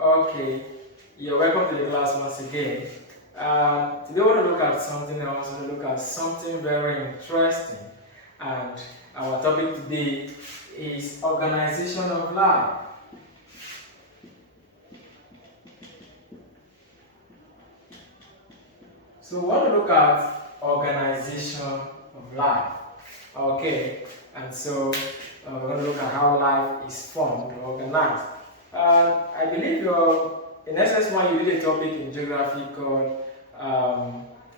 Okay, you're welcome to the class once again. Today, we want to look at something else. We want to look at something very interesting. And our topic today is organization of life. So, we want to look at organization of life. Okay, and so we're going to look at how life is formed or organized. I believe in SS1 you did a topic in geography called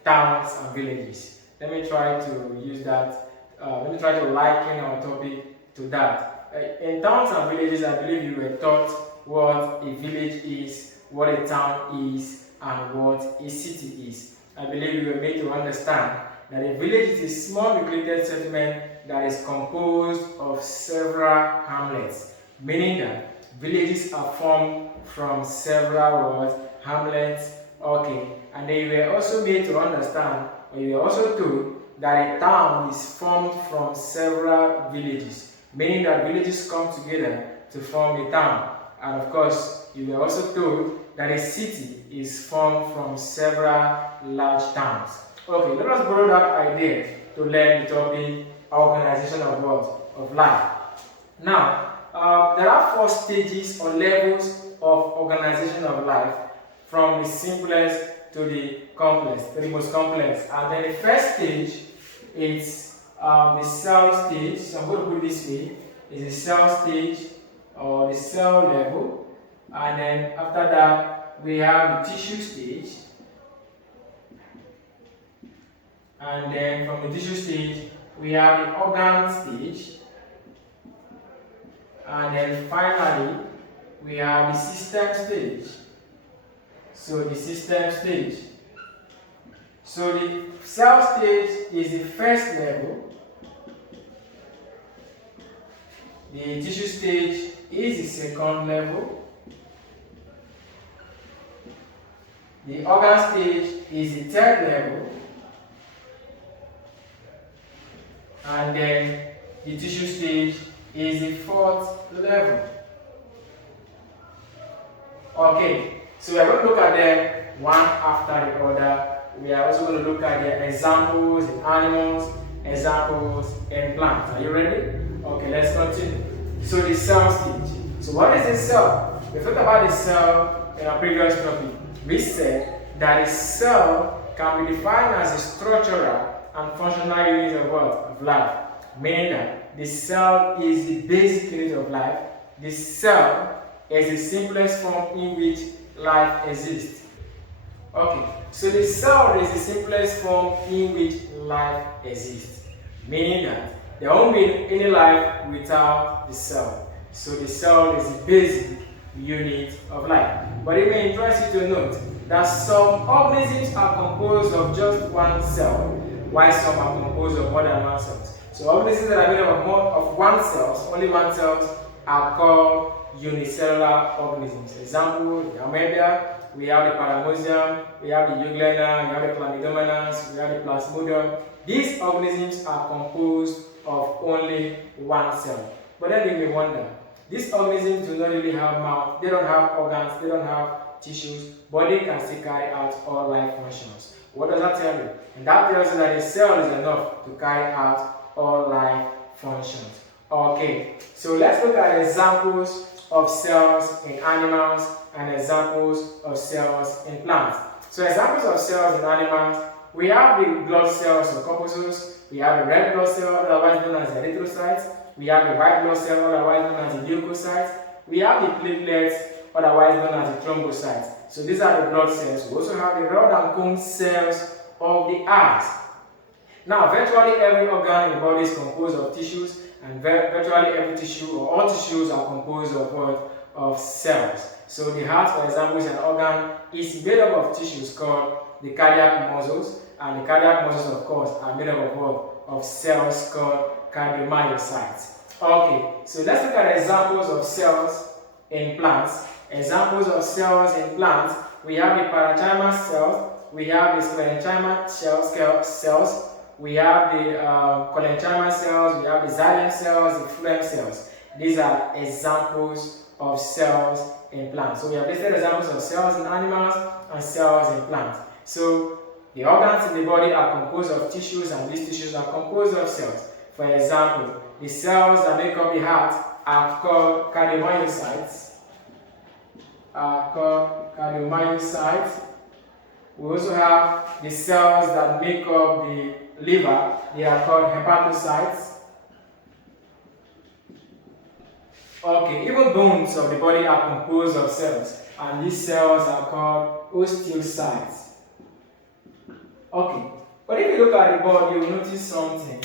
towns and villages. Let me try to use that. Let me try to liken our topic to that. In towns and villages, I believe you were taught what a village is, what a town is, and what a city is. I believe you were made to understand that a village is a small neglected settlement that is composed of several hamlets, meaning that villages are formed from several hamlets. Okay, and then you were also made to understand, or you were also told that a town is formed from several villages, meaning that villages come together to form a town. And of course, you were also told that a city is formed from several large towns. Okay, let us borrow that idea to learn the topic organization of what? Of life. Now, there are 4 stages or levels of organization of life, from the simplest to the complex, to the most complex. And then the first stage is the cell stage. So I'm going to put it this way: is the cell stage or the cell level. And then after that, we have the tissue stage. And then from the tissue stage, we have the organ stage. And then finally, we have the system stage. So the system stage. So the cell stage is the first level. The tissue stage is the second level. The organ stage is the third level. And then the tissue stage is the fourth level. Okay, so we are going to look at them one after the other. We are also going to look at the examples in animals, examples in plants. Are you ready? Okay, let's continue. So the cell stage. So what is a cell? We talked about the cell in our previous topic. We said that a cell can be defined as a structural and functional unit of what? Of life. Meaning that the cell is the basic unit of life. The cell is the simplest form in which life exists. Okay, so the cell is the simplest form in which life exists. Meaning that there won't be any life without the cell. So the cell is the basic unit of life. But it may interest you to note that some organisms are composed of just one cell, while some are composed of more than one cell. So organisms that are made up of more of one cell, only one cell, are called unicellular organisms. Example, the amoeba, we have the paramecium, we have the euglena, we have the chlamydomonas, we have the plasmodium. These organisms are composed of only one cell. But then you may wonder, these organisms do not really have mouth, they don't have organs, they don't have tissues, but they can still carry out all life functions. What does that tell you? And that tells you that a cell is enough to carry out all life functions. Okay, so let's look at examples of cells in animals and examples of cells in plants. So examples of cells in animals, we have the blood cells or corpuscles, we have the red blood cell, otherwise known as the erythrocytes, we have the white blood cell, otherwise known as the leukocytes, we have the platelets, otherwise known as the thrombocytes. So these are the blood cells. We also have the rod and cone cells of the eyes. Now, virtually every organ in the body is composed of tissues, and virtually every tissue or all tissues are composed of what? Of cells. So the heart, for example, is an organ. It's made up of tissues called the cardiac muscles, and the cardiac muscles, of course, are made up of what? Of cells called cardiomyocytes. Okay, so let's look at examples of cells in plants. Examples of cells in plants, we have the parenchyma cells, we have the sclerenchyma cells, we have the collenchyma cells, we have the xylem cells, the phloem cells. These are examples of cells in plants. So we have listed examples of cells in animals and cells in plants. So the organs in the body are composed of tissues, and these tissues are composed of cells. For example, the cells that make up the heart are called cardiomyocytes. We also have the cells that make up the liver. They are called hepatocytes. Okay, even bones of the body are composed of cells, and these cells are called osteocytes. Okay, but if you look at the body, you will notice something.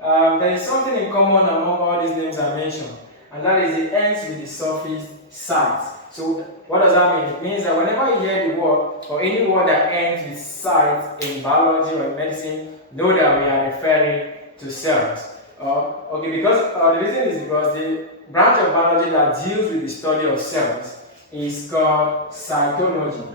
There is something in common among all these names I mentioned, and that is it ends with the suffix "site." So what does that mean? It means that whenever you hear the word or any word that ends with "site" in biology or in medicine, know that we are referring to cells. Okay, because the reason is because the branch of biology that deals with the study of cells is called cytology.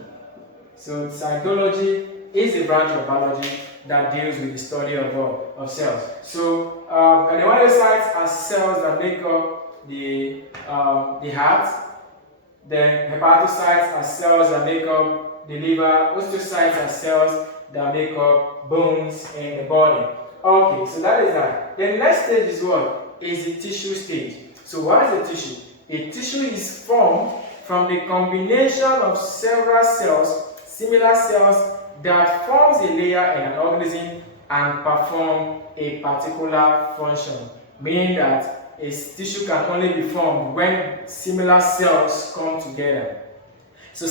So cytology is a branch of biology that deals with the study of cells. So cardiomyocytes are cells that make up the heart. Then hepatocytes are cells that make up the liver. Osteocytes are cells that make up bones in the body. Okay, so that is that. The next stage is what? Is the tissue stage. So what is a tissue? A tissue is formed from the combination of several cells, similar cells, that forms a layer in an organism and perform a particular function. Meaning that a tissue can only be formed when similar cells come together. So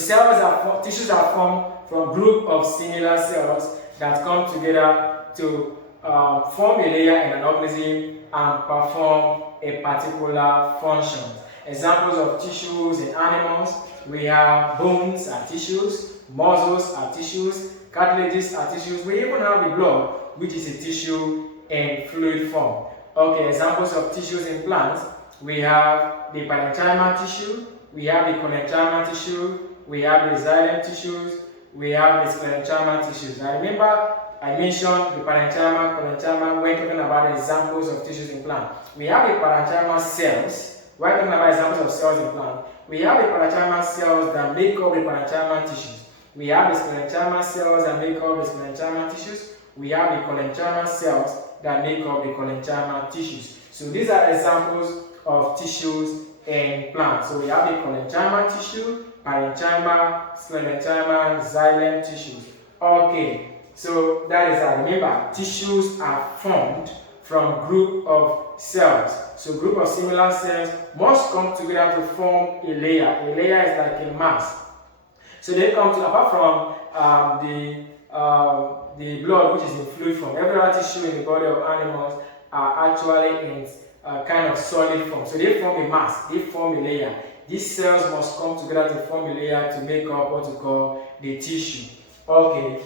tissues are formed from a group of similar cells that come together to form a layer in an organism and perform a particular function. Examples of tissues in animals: we have bones are tissues, muscles are tissues, cartilages are tissues. We even have the blood, which is a tissue in fluid form. Okay, examples of tissues in plants: we have the parenchymal tissue, we have the collenchymal tissue, we have the xylem tissues, we have the sclerenchymal tissues. Now remember, I mentioned the parenchyma, collenchyma when talking about examples of tissues in plant. We have the parenchymal cells. When talking about examples of cells in plant, we have the parenchymal cells that make up the parenchymal tissues. We have the sclerenchymal cells that make up the sclerenchymal tissues. We have the collenchymal cells that make up the collenchymal tissues. So these are examples of tissues in plants. So we have the collenchymal tissue, parenchyma, sclerenchyma, xylem tissues. Okay. So that is how. Remember, tissues are formed from group of cells. So group of similar cells must come together to form a layer. A layer is like a mass. So they come to, apart from the blood, which is in fluid form, every other tissue in the body of animals are actually in kind of solid form. So they form a mass, they form a layer. These cells must come together to form a layer to make up what we call the tissue. Okay,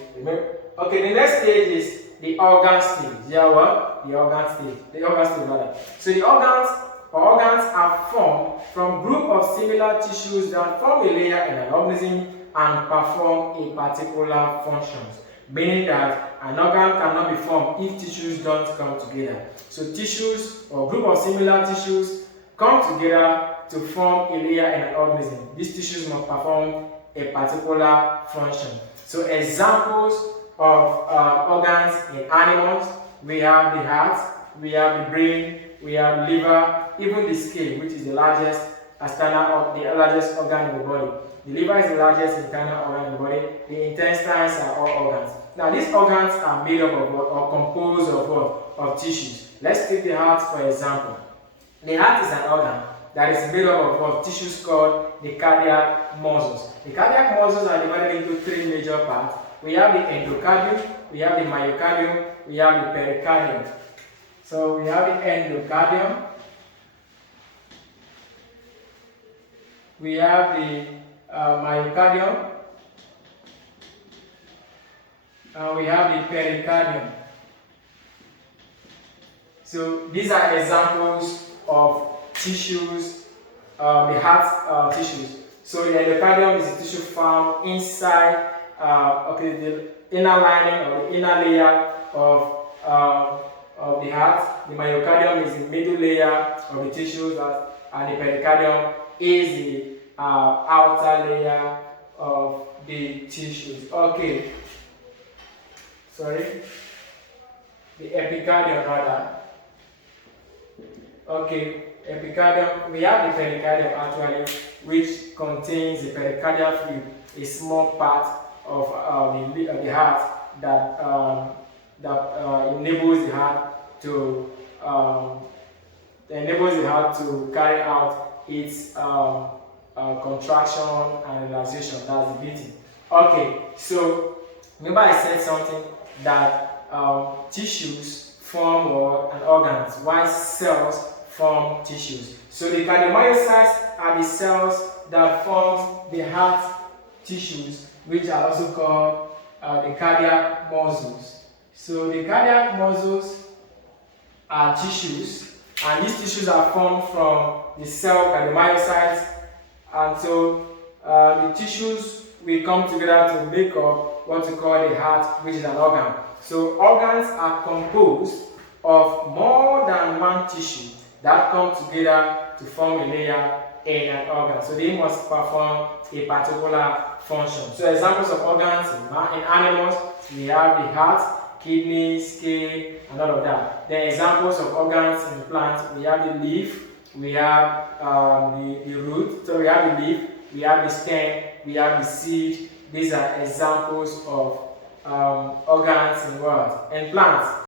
okay, the next stage is the organ stage. Yeah, what? The organ stage. Rather. So the organs are formed from group of similar tissues that form a layer in an organism and perform a particular function. Meaning that an organ cannot be formed if tissues don't come together. So tissues or group of similar tissues come together to form a layer in an organism. These tissues must perform a particular function. So examples of organs in animals: we have the heart, we have the brain, we have liver, even the skin, which is the largest largest organ in the body. The liver is the largest internal organ in the body. The intestines are all organs. Now these organs are made up of or composed of what? Of tissues. Let's take the heart for example. The heart is an organ that is made up of tissues called the cardiac muscles. The cardiac muscles are divided into three major parts. We have the endocardium, we have the myocardium, we have the pericardium. So we have the endocardium, we have the myocardium, and we have the pericardium. So these are examples of tissues, the heart tissues. So the endocardium is a tissue found inside the inner lining or the inner layer of the heart. The myocardium is the middle layer of the tissues, and the pericardium is outer layer of the tissues. Okay, sorry, the epicardium rather. Okay, epicardium, we have the pericardium actually, which contains the pericardial fluid, a small part of the heart that enables the heart to carry out its contraction and relaxation. That's the beating. Okay, so remember I said something that tissues form and organs, while cells form tissues. So the cardiomyocytes are the cells that form the heart tissues, which are also called the cardiac muscles. So the cardiac muscles are tissues, and these tissues are formed from the cell cardiomyocytes, and so the tissues will come together to make up what we call the heart, which is an organ. So organs are composed of more than one tissue that come together to form a layer in an organ. So they must perform a particular function. So examples of organs in animals, we have the heart, kidneys, skin, and all of that. Then examples of organs in plants, we have the leaf, we have the root, so we have the leaf, we have the stem, we have the seed. These are examples of organs in what? In plants.